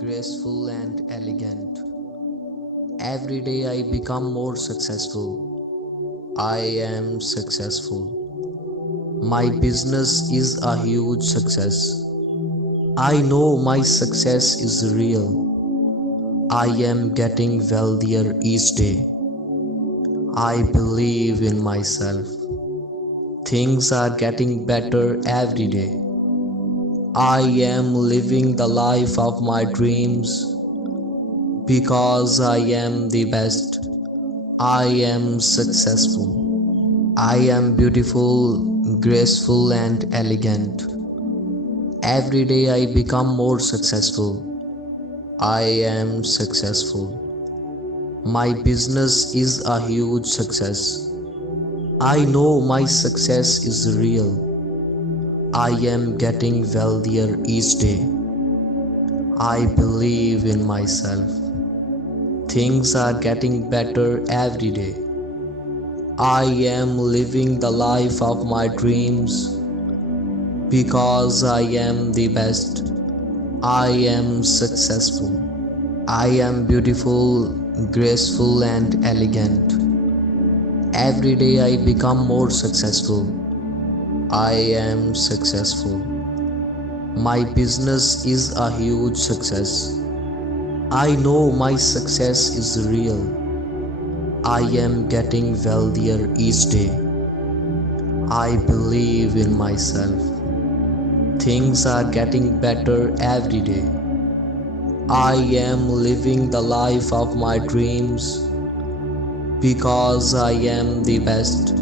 graceful and elegant. Every day I become more successful. I am successful. My business is a huge success. I know my success is real. I am getting wealthier each day. I believe in myself. Things are getting better every day. I am living the life of my dreams because I am the best. I am successful. I am beautiful, graceful, and elegant. Every day I become more successful. I am successful. My business is a huge success. I know my success is real. I am getting wealthier each day. I believe in myself. Things are getting better every day. I am living the life of my dreams because I am the best. I am successful. I am beautiful, graceful, and elegant. Every day I become more successful. I am successful. My business is a huge success. I know my success is real. I am getting wealthier each day. I believe in myself. Things are getting better every day. I am living the life of my dreams because I am the best.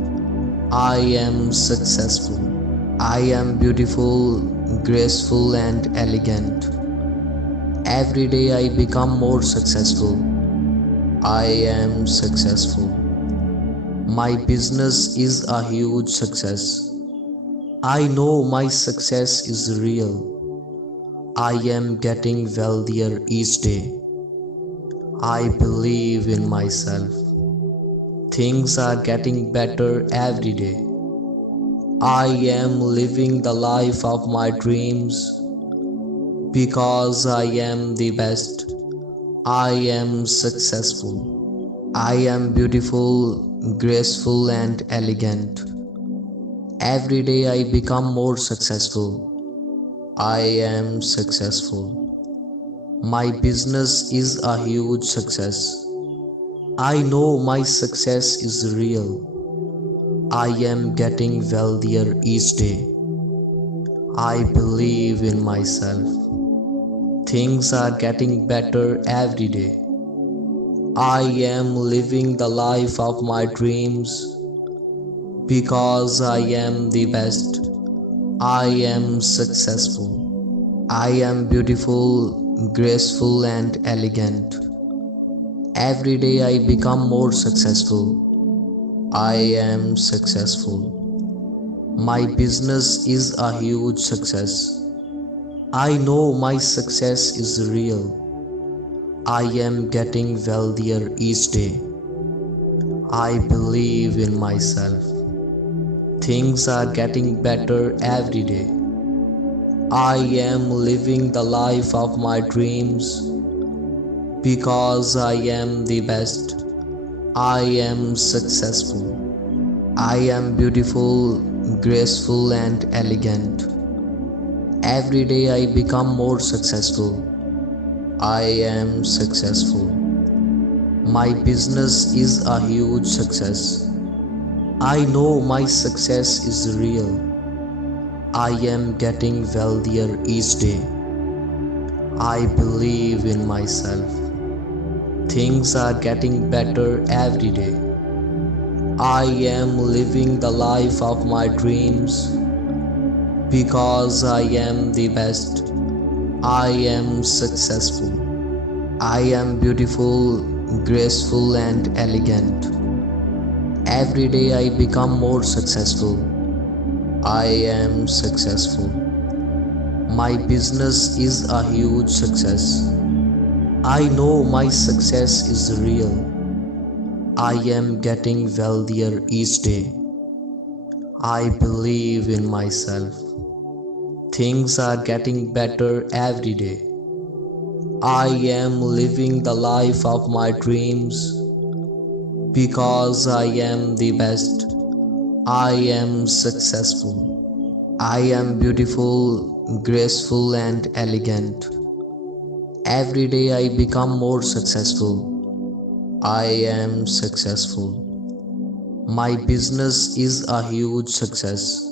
I am successful. I am beautiful, graceful, and elegant. Every day I become more successful. I am successful. My business is a huge success. I know my success is real. I am getting wealthier each day. I believe in myself. Things are getting better every day. I am living the life of my dreams because I am the best. I am successful. I am beautiful, graceful, and elegant. Every day I become more successful. I am successful. My business is a huge success. I know my success is real. I am getting wealthier each day. I believe in myself. Things are getting better every day. I am living the life of my dreams because I am the best. I am successful. I am beautiful, graceful, and elegant. Every day I become more successful. I am successful. My business is a huge success. I know my success is real. I am getting wealthier each day. I believe in myself. Things are getting better every day. I am living the life of my dreams because I am the best. I am successful. I am beautiful, graceful, and elegant. Every day I become more successful. I am successful. My business is a huge success. I know my success is real. I am getting wealthier each day. I believe in myself. Things are getting better every day. I am living the life of my dreams because I am the best. I am successful. I am beautiful, graceful, and elegant. Every day I become more successful. I am successful. My business is a huge success. I know my success is real. I am getting wealthier each day. I believe in myself. Things are getting better every day. I am living the life of my dreams because I am the best. I am successful. I am beautiful, graceful, and elegant. Every day I become more successful. I am successful. My business is a huge success.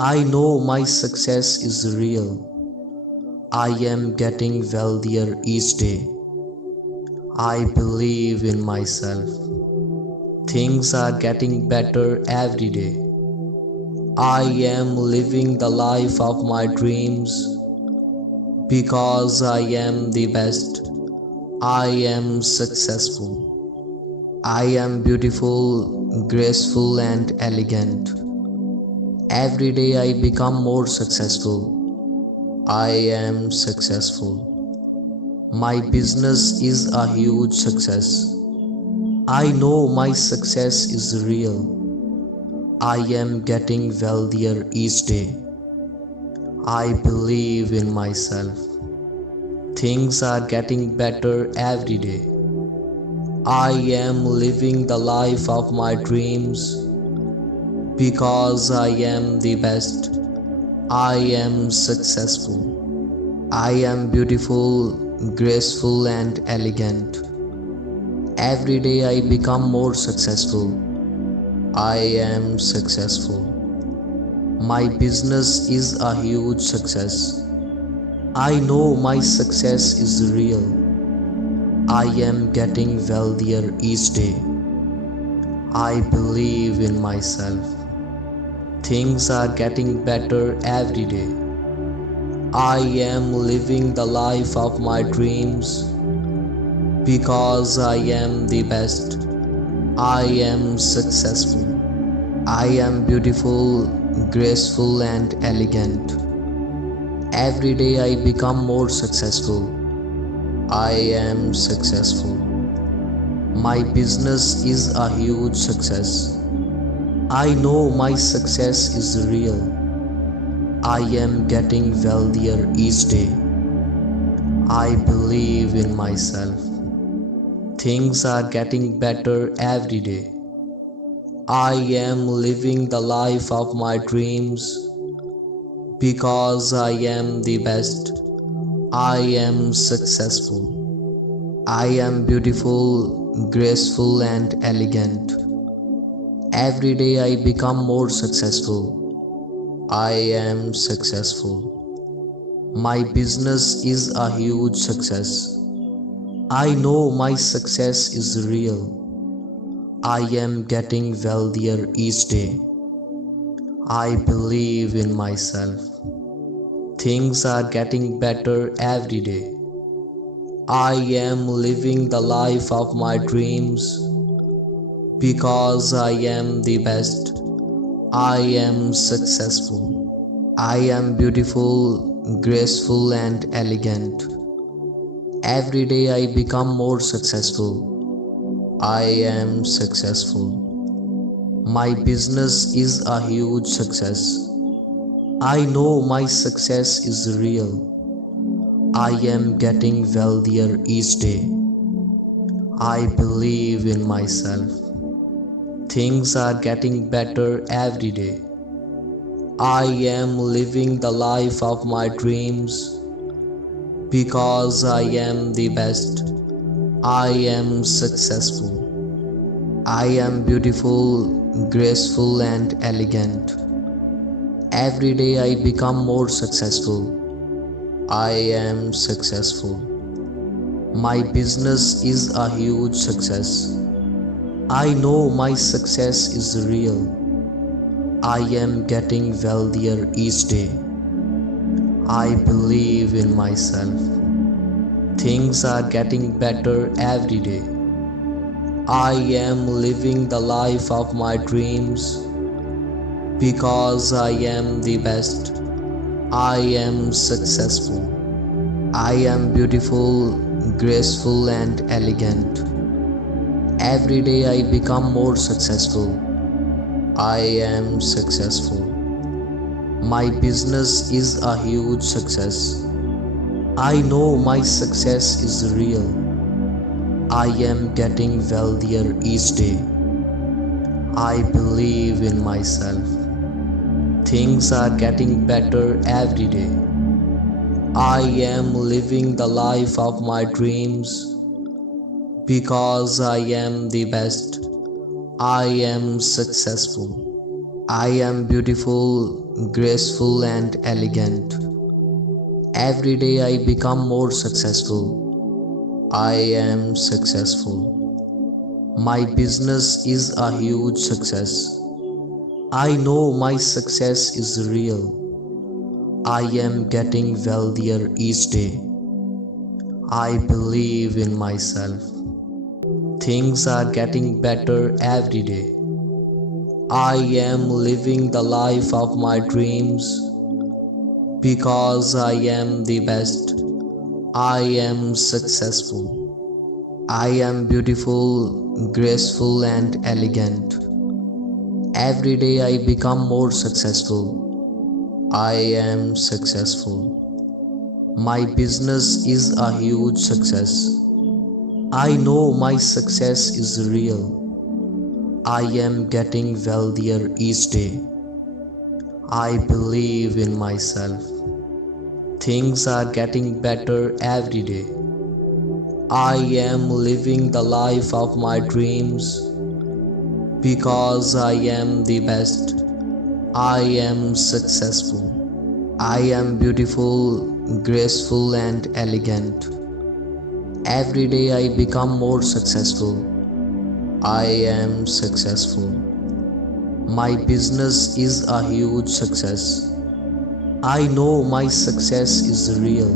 I know my success is real. I am getting wealthier each day. I believe in myself. Things are getting better every day. I am living the life of my dreams because I am the best. I am successful. I am beautiful, graceful, and elegant. Every day I become more successful. I am successful. My business is a huge success. I know my success is real. I am getting wealthier each day. I believe in myself. Things are getting better every day. I am living the life of my dreams because I am the best. I am successful. I am beautiful, graceful, and elegant. Every day I become more successful. I am successful. My business is a huge success. I know my success is real. I am getting wealthier each day. I believe in myself. Things are getting better every day. I am living the life of my dreams because I am the best. I am successful. I am beautiful, graceful, and elegant. Every day I become more successful. I am successful. My business is a huge success. I know my success is real. I am getting wealthier each day. I believe in myself. Things are getting better every day. I am living the life of my dreams because I am the best. I am successful. I am beautiful, graceful, and elegant. Every day I become more successful. I am successful. My business is a huge success. I know my success is real. I am getting wealthier each day. I believe in myself. Things are getting better every day. I am living the life of my dreams because I am the best. I am successful. I am beautiful, graceful, and elegant. Every day I become more successful. I am successful. My business is a huge success. I know my success is real. I am getting wealthier each day. I believe in myself. Things are getting better every day. I am living the life of my dreams because I am the best. I am successful. I am beautiful, graceful, and elegant. Every day I become more successful. I am successful. My business is a huge success. I know my success is real. I am getting wealthier each day. I believe in myself. Things are getting better every day. I am living the life of my dreams because I am the best. I am successful. I am beautiful, graceful, and elegant. Every day I become more successful. I am successful. My business is a huge success. I know my success is real. I am getting wealthier each day. I believe in myself. Things are getting better every day. I am living the life of my dreams because I am the best. I am successful. I am beautiful, graceful, and elegant. Every day I become more successful. I am successful. My business is a huge success. I know my success is real. I am getting wealthier each day. I believe in myself. Things are getting better every day. I am living the life of my dreams because I am the best. I am successful. I am beautiful, graceful, and elegant. Every day I become more successful. I am successful. My business is a huge success. I know my success is real. I am getting wealthier each day. I believe in myself. Things are getting better every day. I am living the life of my dreams because I am the best. I am successful. I am beautiful, graceful, and elegant. Every day I become more successful. I am successful. My business is a huge success. I know my success is real.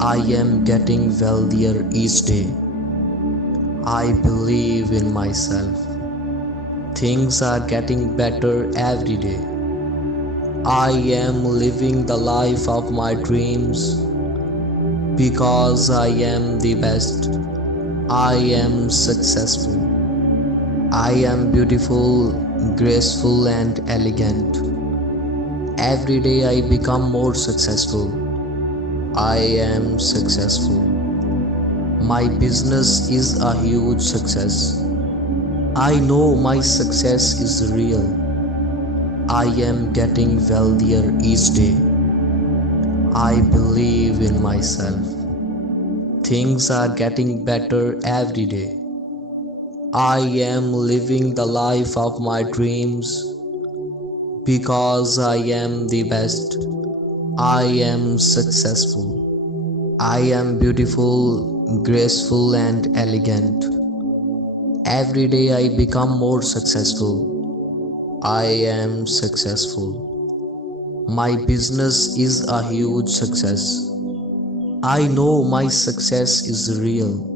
I am getting wealthier each day. I believe in myself. Things are getting better every day. I am living the life of my dreams because I am the best. I am successful. I am beautiful, graceful, and elegant. Every day I become more successful. I am successful. My business is a huge success. I know my success is real. I am getting wealthier each day. I believe in myself. Things are getting better every day. I am living the life of my dreams because I am the best. I am successful. I am beautiful, graceful, and elegant. Every day I become more successful. I am successful. My business is a huge success. I know my success is real.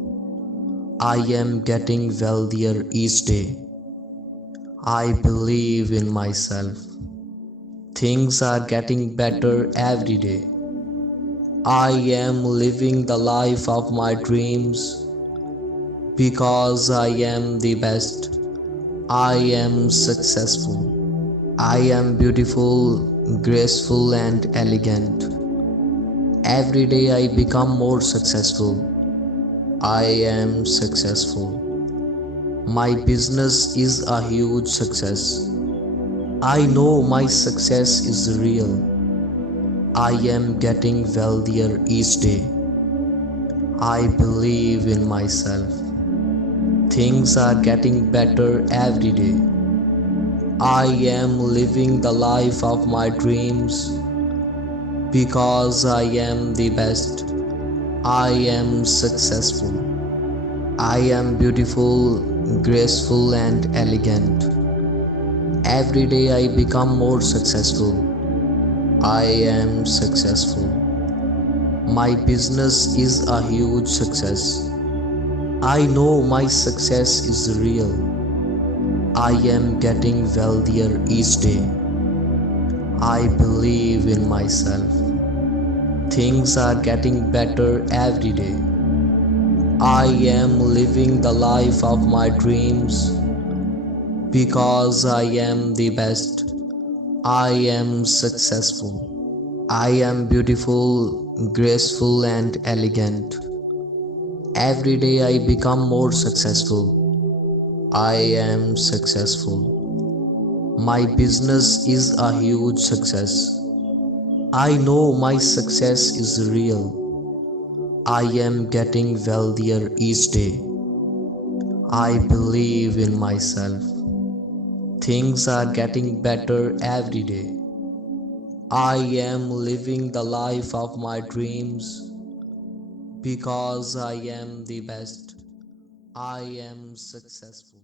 I am getting wealthier each day. I believe in myself. Things are getting better every day. I am living the life of my dreams because I am the best. I am successful. I am beautiful, graceful, and elegant. Every day I become more successful. I am successful. My business is a huge success. I know my success is real. I am getting wealthier each day. I believe in myself. Things are getting better every day. I am living the life of my dreams because I am the best. I am successful. I am beautiful, graceful, and elegant. Every day I become more successful. I am successful. My business is a huge success. I know my success is real. I am getting wealthier each day. I believe in myself. Things are getting better every day. I am living the life of my dreams because I am the best. I am successful. I am beautiful, graceful and elegant. Every day I become more successful. I am successful. My business is a huge success. I know my success is real. I am getting wealthier each day. I believe in myself. Things are getting better every day. I am living the life of my dreams because I am the best. I am successful.